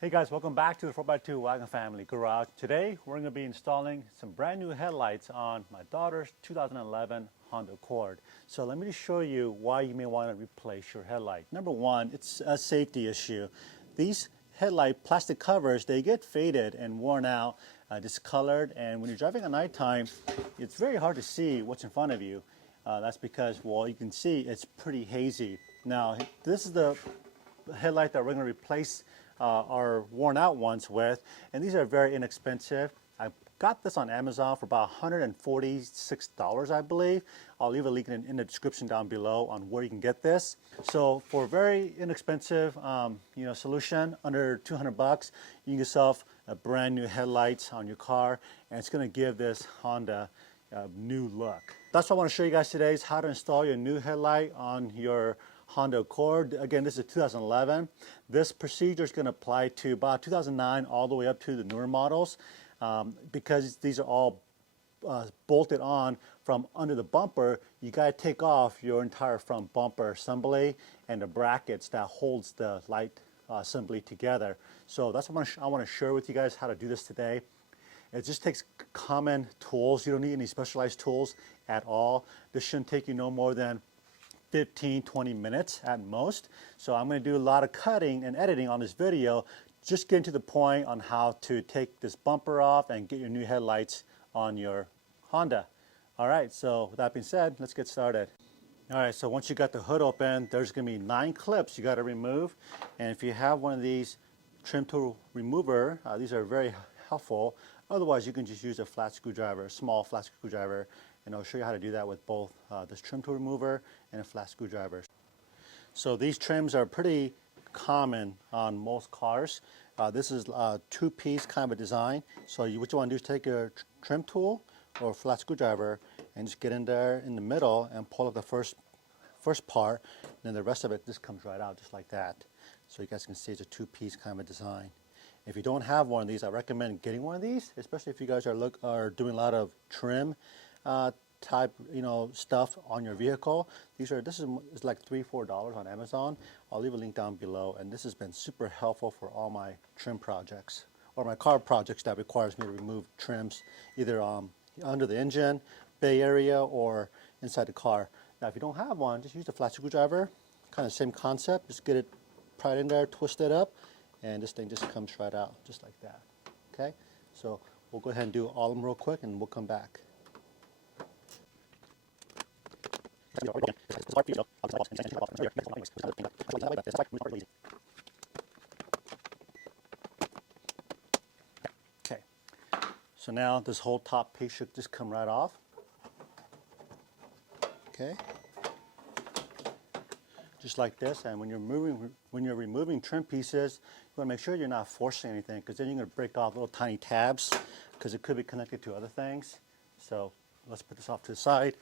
Hey guys, welcome back to the 4x2 Wagon Family Garage. Today we're going to be installing some brand new headlights on my daughter's 2011 Honda Accord. So let me just show you why you may want to replace your headlight. Number one, it's a safety issue. These headlight plastic covers, they get faded and worn out, discolored, and when you're driving at nighttime, it's very hard to see what's in front of you. That's because, well, you can see it's pretty hazy. Now, this is the headlight that we're going to replace our worn out ones with, and these are very inexpensive. I got this on Amazon for about $146, I believe. I'll leave a link in the description down below on where you can get this. So for a very inexpensive solution, under 200 bucks, you can get yourself a brand new headlights on your car, and it's going to give this Honda a new look. That's what I want to show you guys today, is how to install your new headlight on your Honda Accord. Again, this is 2011. This procedure is going to apply to about 2009 all the way up to the newer models, because these are all bolted on from under the bumper. You got to take off your entire front bumper assembly and the brackets that holds the light assembly together. So that's what I want to share with you guys how to do this today. It just takes common tools. You don't need any specialized tools at all. This shouldn't take you no more than 15-20 minutes at most. So I'm going to do a lot of cutting and editing on this video, just getting to the point on how to take this bumper off and get your new headlights on your Honda. All right, so with that being said, let's get started. All right, so once you got the hood open, there's going to be 9 clips you got to remove, and if you have one of these trim tool remover, these are very helpful. Otherwise, you can just use a flat screwdriver, a small flat screwdriver, and I'll show you how to do that with both this trim tool remover and a flat screwdriver. So these trims are pretty common on most cars. This is a 2-piece kind of a design. So what you want to do is take your trim tool or flat screwdriver and just get in there in the middle and pull up the first part, and then the rest of it just comes right out just like that. So you guys can see it's a 2-piece kind of a design. If you don't have one of these, I recommend getting one of these, especially if you guys are doing a lot of trim type stuff on your vehicle. This is like $3-4 on Amazon. I'll leave a link down below, and this has been super helpful for all my trim projects or my car projects that requires me to remove trims either under the engine bay area or inside the car. Now if you don't have one, just use a flat screwdriver, kind of same concept. Just get it pried in there, twist it up, and this thing just comes right out just like that. Okay, so we'll go ahead and do all of them real quick and we'll come back. Okay, so now this whole top piece should just come right off. Okay, just like this. And when you're removing trim pieces, you want to make sure you're not forcing anything, because then you're going to break off little tiny tabs, because it could be connected to other things. So let's put this off to the side.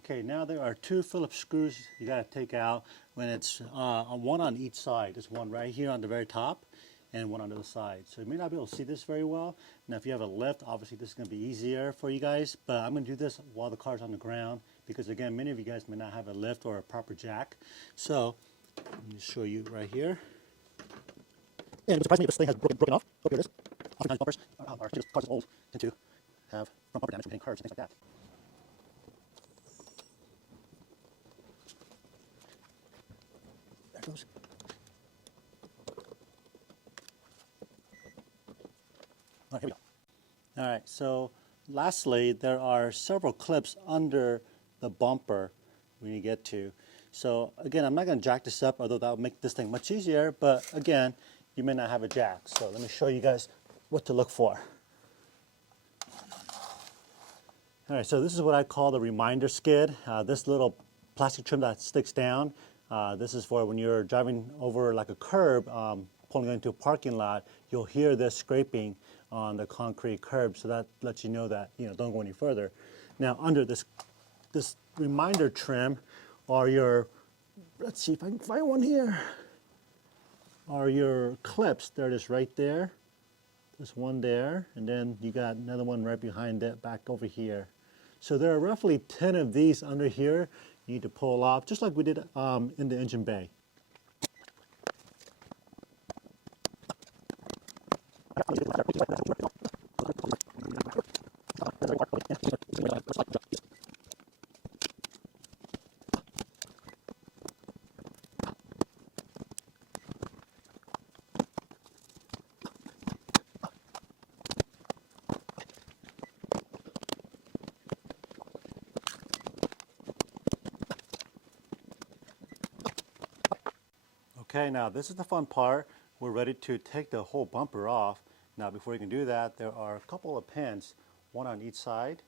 Okay, now there are 2 Phillips screws you got to take out when it's one on each side. There's one right here on the very top and one on the other side. So you may not be able to see this very well. Now if you have a lift, obviously this is going to be easier for you guys, but I'm going to do this while the car's on the ground, because again, many of you guys may not have a lift or a proper jack. So let me show you right here. And it surprised me if this thing has broken off. Oh, here it is. Oftentimes bumpers, cars are old, tend to have front bumper damage from hitting curves and things like that. There it goes. All right, here we go. All right, so lastly, there are several clips under the bumper we need to get to. So again, I'm not going to jack this up, although that will make this thing much easier, but again, you may not have a jack. So let me show you guys what to look for. All right, so this is what I call the reminder skid. This little plastic trim that sticks down, this is for when you're driving over like a curb, pulling into a parking lot, you'll hear this scraping on the concrete curb, so that lets you know that, don't go any further. Now under this reminder trim are your, let's see if I can find one here, are your clips. They're just right there. There's one there, and then you got another one right behind it back over here. So there are roughly 10 of these under here you need to pull off, just like we did in the engine bay. Okay, now this is the fun part. We're ready to take the whole bumper off. Now before you can do that, there are a couple of pins, one on each side.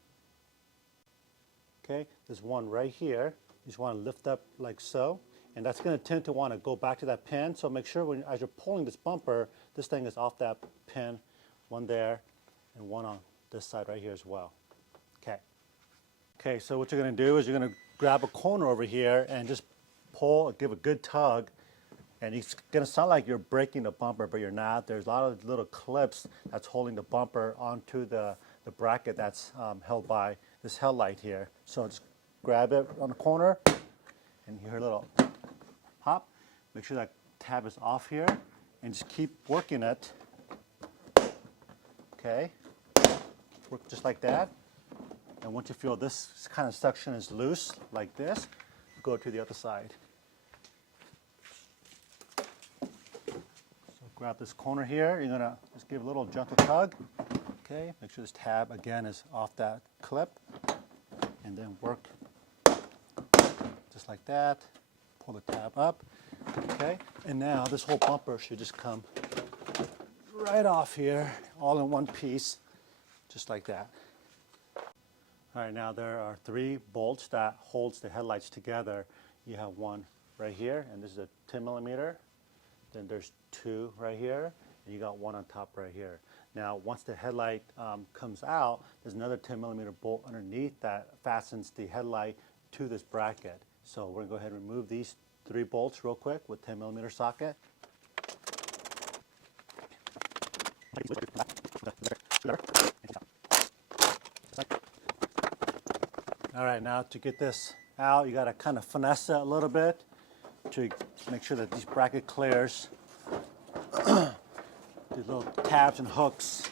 Okay, there's one right here. You just want to lift up like so, and that's going to tend to want to go back to that pin. So make sure as you're pulling this bumper, this thing is off that pin. One there, and one on this side right here as well. Okay. Okay, so what you're going to do is you're going to grab a corner over here and just pull, give a good tug. And it's going to sound like you're breaking the bumper, but you're not. There's a lot of little clips that's holding the bumper onto the bracket that's held by this headlight here. So just grab it on the corner, and you hear a little pop. Make sure that tab is off here, and just keep working it. Okay, work just like that. And once you feel this kind of suction is loose, like this, go to the other side. Grab this corner here, you're gonna just give a little gentle tug. Okay, make sure this tab again is off that clip, and then work just like that. Pull the tab up. Okay, and now this whole bumper should just come right off here, all in one piece, just like that. All right, now there are 3 bolts that holds the headlights together. You have one right here, and this is a 10mm. Then there's 2 right here, and you got one on top right here. Now, once the headlight comes out, there's another 10mm bolt underneath that fastens the headlight to this bracket. So we're gonna go ahead and remove these 3 bolts real quick with 10mm socket. All right, now to get this out, you gotta kind of finesse it a little bit to make sure that these bracket clears. These little tabs and hooks.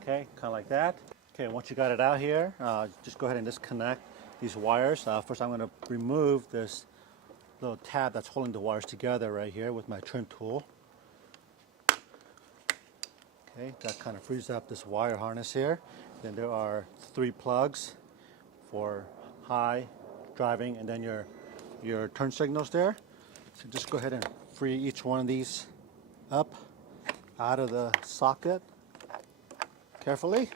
Okay, kind of like that. Okay, once you got it out here, just go ahead and disconnect these wires. First I'm going to remove this little tab that's holding the wires together right here with my trim tool. Okay, that kind of frees up this wire harness here. Then there are 3 plugs for high, driving, and then your turn signals there. So just go ahead and free each one of these up out of the socket carefully.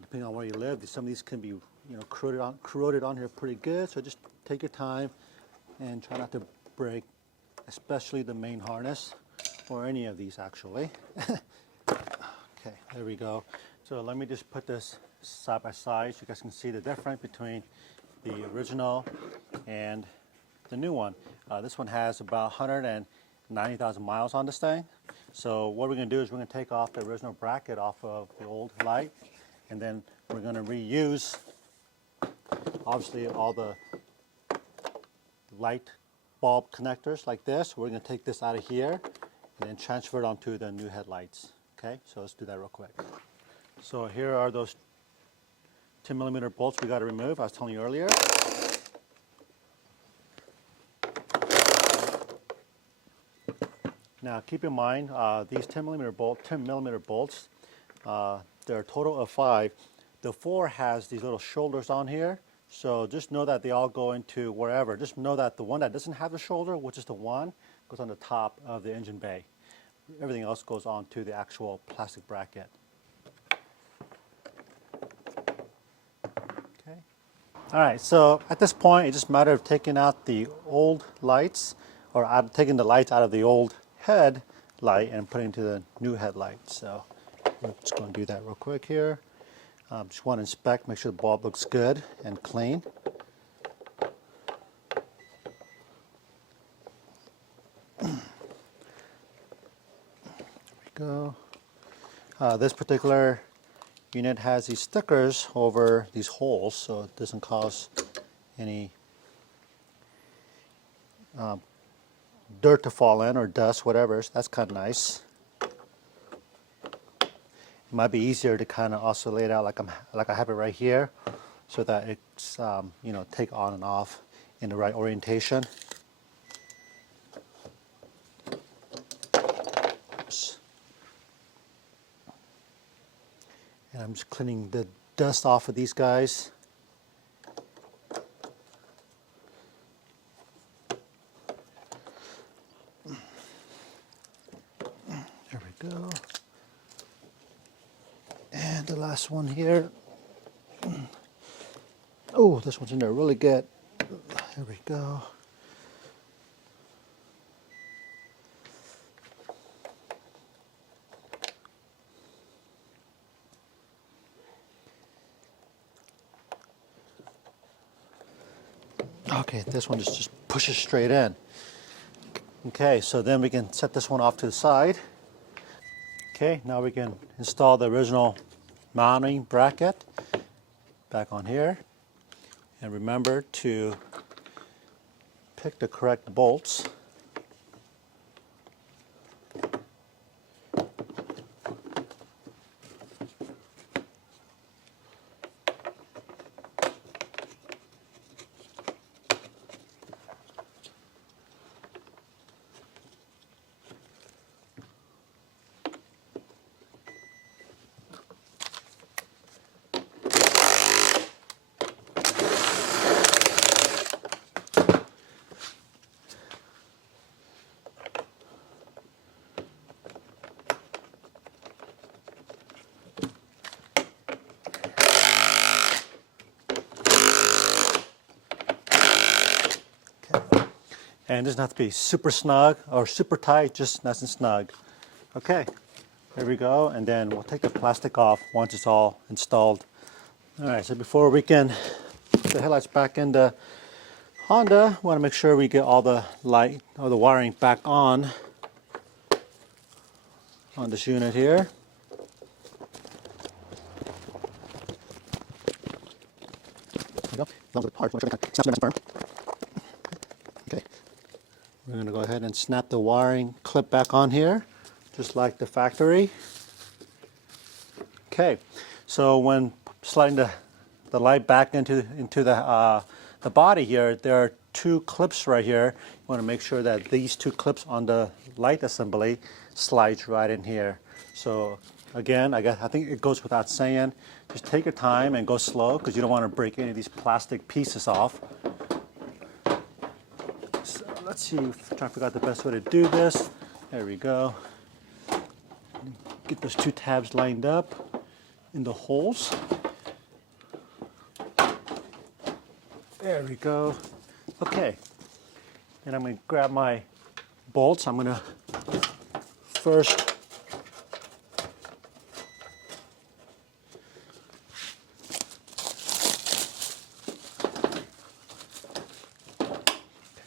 Depending on where you live, some of these can be, corroded on here pretty good. So just take your time and try not to break, especially the main harness or any of these actually. Okay, there we go. So let me just put this side by side so you guys can see the difference between the original and the new one. This one has about 190,000 miles on this thing. So what we're going to do is we're going to take off the original bracket off of the old light. And then we're going to reuse, obviously, all the light bulb connectors like this. We're going to take this out of here and then transfer it onto the new headlights. Okay, so let's do that real quick. So here are those 10mm bolts we got to remove, I was telling you earlier. Now keep in mind, these 10mm bolts, there are a total of 5. The 4 has these little shoulders on here, so just know that they all go into wherever. Just know that the one that doesn't have the shoulder, which is the one, goes on the top of the engine bay. Everything else goes onto the actual plastic bracket. Okay. All right, so at this point, it's just a matter of taking out the old lights, or taking the lights out of the old headlight and putting into the new headlight. So we're just going to do that real quick here. Just want to inspect, make sure the bulb looks good and clean. go. This particular unit has these stickers over these holes, so it doesn't cause any dirt to fall in or dust, whatever. So that's kind of nice. It might be easier to kind of also lay it out like I have it right here, so that it's you know, take on and off in the right orientation. Oops. And I'm just cleaning the dust off of these guys. There we go. And the last one here. Oh, this one's in there really good. There we go. Okay, this one just pushes straight in. Okay, so then we can set this one off to the side. Okay, now we can install the original mounting bracket back on here. And remember to pick the correct bolts. And it doesn't have to be super snug or super tight, just nice and snug. Okay, there we go. And then we'll take the plastic off once it's all installed. All right, so before we can put the headlights back into Honda, we want to make sure we get all the light or the wiring back on this unit here. There we go. As long as it's hard, make sure it snaps nice and firm. Okay. We're going to go ahead and snap the wiring clip back on here, just like the factory. Okay, so when sliding the light back into the body here, there are two clips right here. You want to make sure that these two clips on the light assembly slides right in here. So again, I think it goes without saying, just take your time and go slow because you don't want to break any of these plastic pieces off. Let's see, trying to figure out the best way to do this. There we go. Get those two tabs lined up in the holes. There we go. Okay. And I'm going to grab my bolts. I'm going to first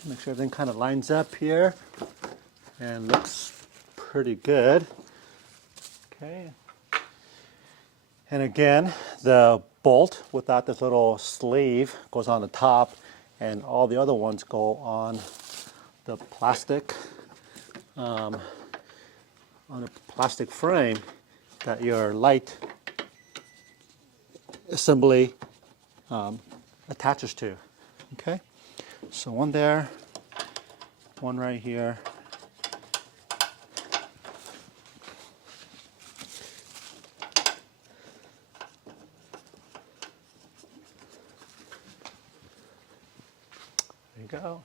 make sure everything kind of lines up here and looks pretty good. Okay. And again, the bolt without this little sleeve goes on the top, and all the other ones go on the plastic frame that your light assembly attaches to. Okay. So one there, one right here. There you go.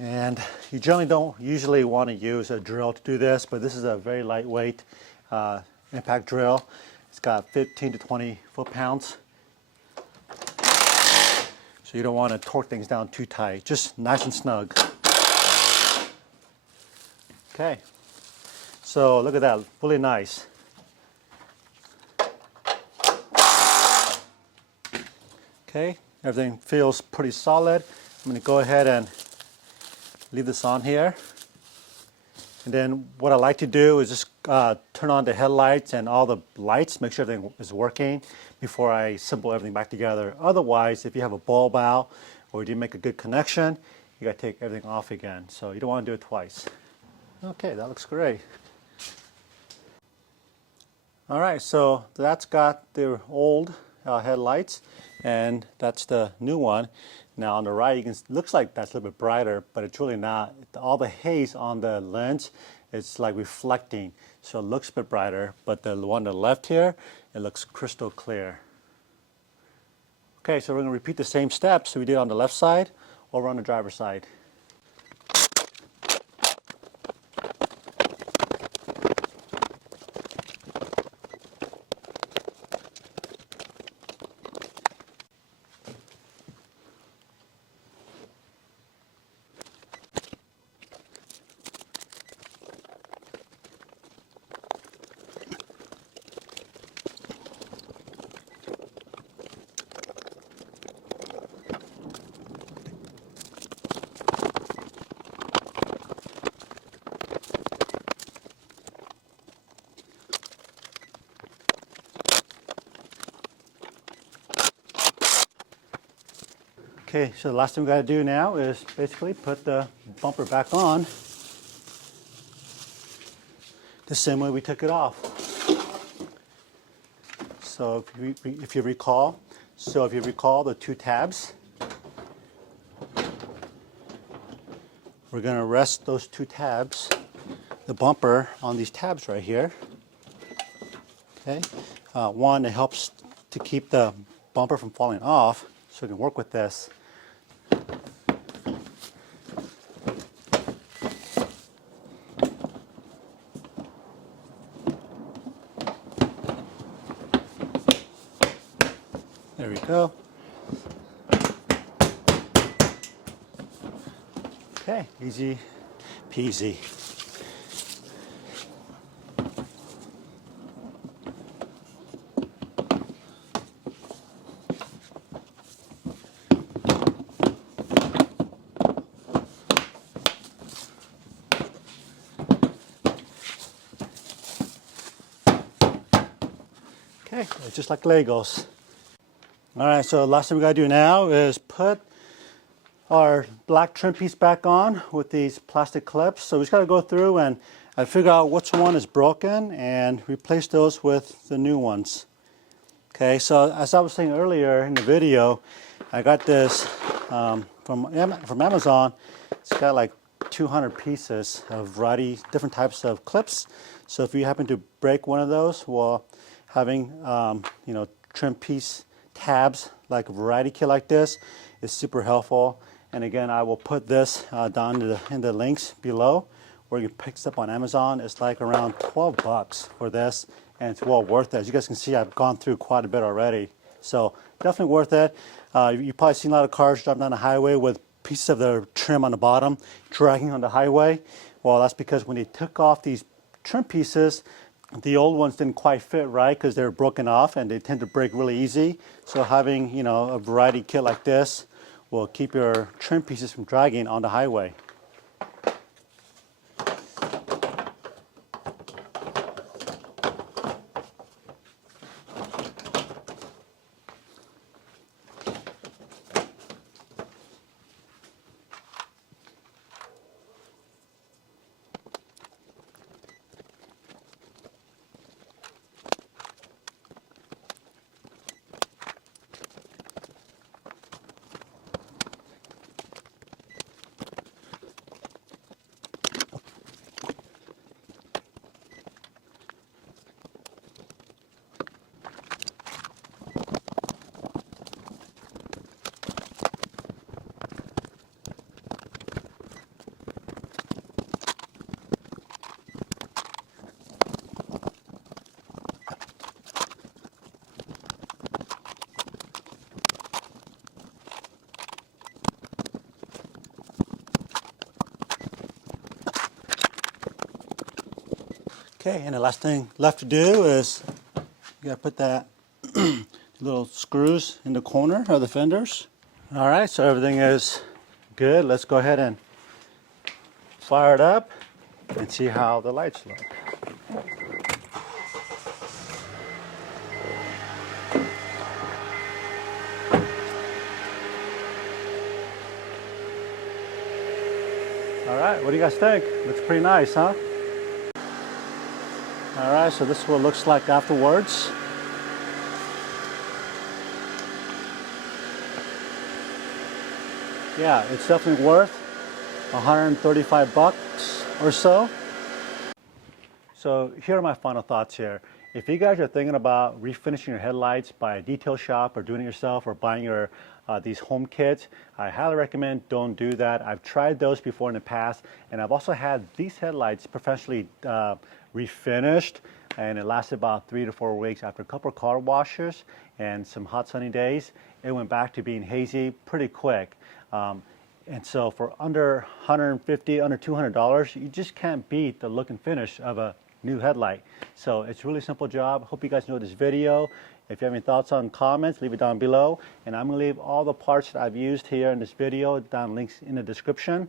And you generally don't usually want to use a drill to do this, but this is a very lightweight impact drill. It's got 15 to 20 foot-pounds. So you don't want to torque things down too tight, just nice and snug. Okay, so look at that, really nice. Okay, everything feels pretty solid. I'm going to go ahead and leave this on here. And then what I like to do is just turn on the headlights and all the lights, make sure everything is working before I assemble everything back together. Otherwise, if you have a bulb out or you didn't make a good connection, you got to take everything off again. So you don't want to do it twice. Okay, that looks great. All right, so that's got the old headlights, and that's the new one. Now on the right, you can looks like that's a little bit brighter, but it's really not. All the haze on the lens, it's like reflecting, so it looks a bit brighter. But the one on the left here, it looks crystal clear. Okay, so we're going to repeat the same steps we did on the left side over on the driver's side. Okay, so the last thing we got to do now is basically put the bumper back on the same way we took it off. So if you recall the two tabs, we're going to rest those two tabs, the bumper, on these tabs right here. Okay, one, it helps to keep the bumper from falling off, so we can work with this. There we go. Okay, easy peasy. Okay, it's just like Legos. All right, so the last thing we gotta do now is put our black trim piece back on with these plastic clips. So we just gotta go through and figure out which one is broken and replace those with the new ones. Okay, so as I was saying earlier in the video, I got this from Amazon. It's got like 200 pieces of variety, different types of clips. So if you happen to break one of those while having trim piece tabs like a variety kit like this is super helpful. And again, I will put this down in the links below where you can pick this up on Amazon. It's like around 12 bucks for this, and it's well worth it. As you guys can see, I've gone through quite a bit already, so definitely worth it. You've probably seen a lot of cars driving down the highway with pieces of the trim on the bottom dragging on the highway. Well, that's because when they took off these trim pieces, the old ones didn't quite fit right because they were broken off and they tend to break really easy. So having a variety kit like this will keep your trim pieces from dragging on the highway. Okay, and the last thing left to do is you gotta put that little screws in the corner of the fenders. All right, so everything is good. Let's go ahead and fire it up and see how the lights look. All right, what do you guys think? Looks pretty nice, huh? All right, so this is what it looks like afterwards. Yeah, it's definitely worth 135 bucks or so. So here are my final thoughts here. If you guys are thinking about refinishing your headlights by a detail shop or doing it yourself or buying your these home kits, I highly recommend don't do that. I've tried those before in the past, and I've also had these headlights professionally refinished, and it lasted about 3 to 4 weeks. After a couple of car washes and some hot sunny days, it went back to being hazy pretty quick. And so for under $150, under $200, you just can't beat the look and finish of a new headlight. So it's a really simple job. Hope you guys enjoyed this video. If you have any thoughts on comments, leave it down below. And I'm going to leave all the parts that I've used here in this video down links in the description,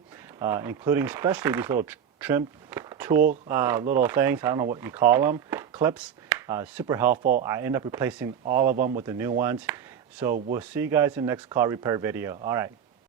including especially these little trim tool little things. I don't know what you call them, clips. Super helpful. I end up replacing all of them with the new ones. So we'll see you guys in the next car repair video. All right.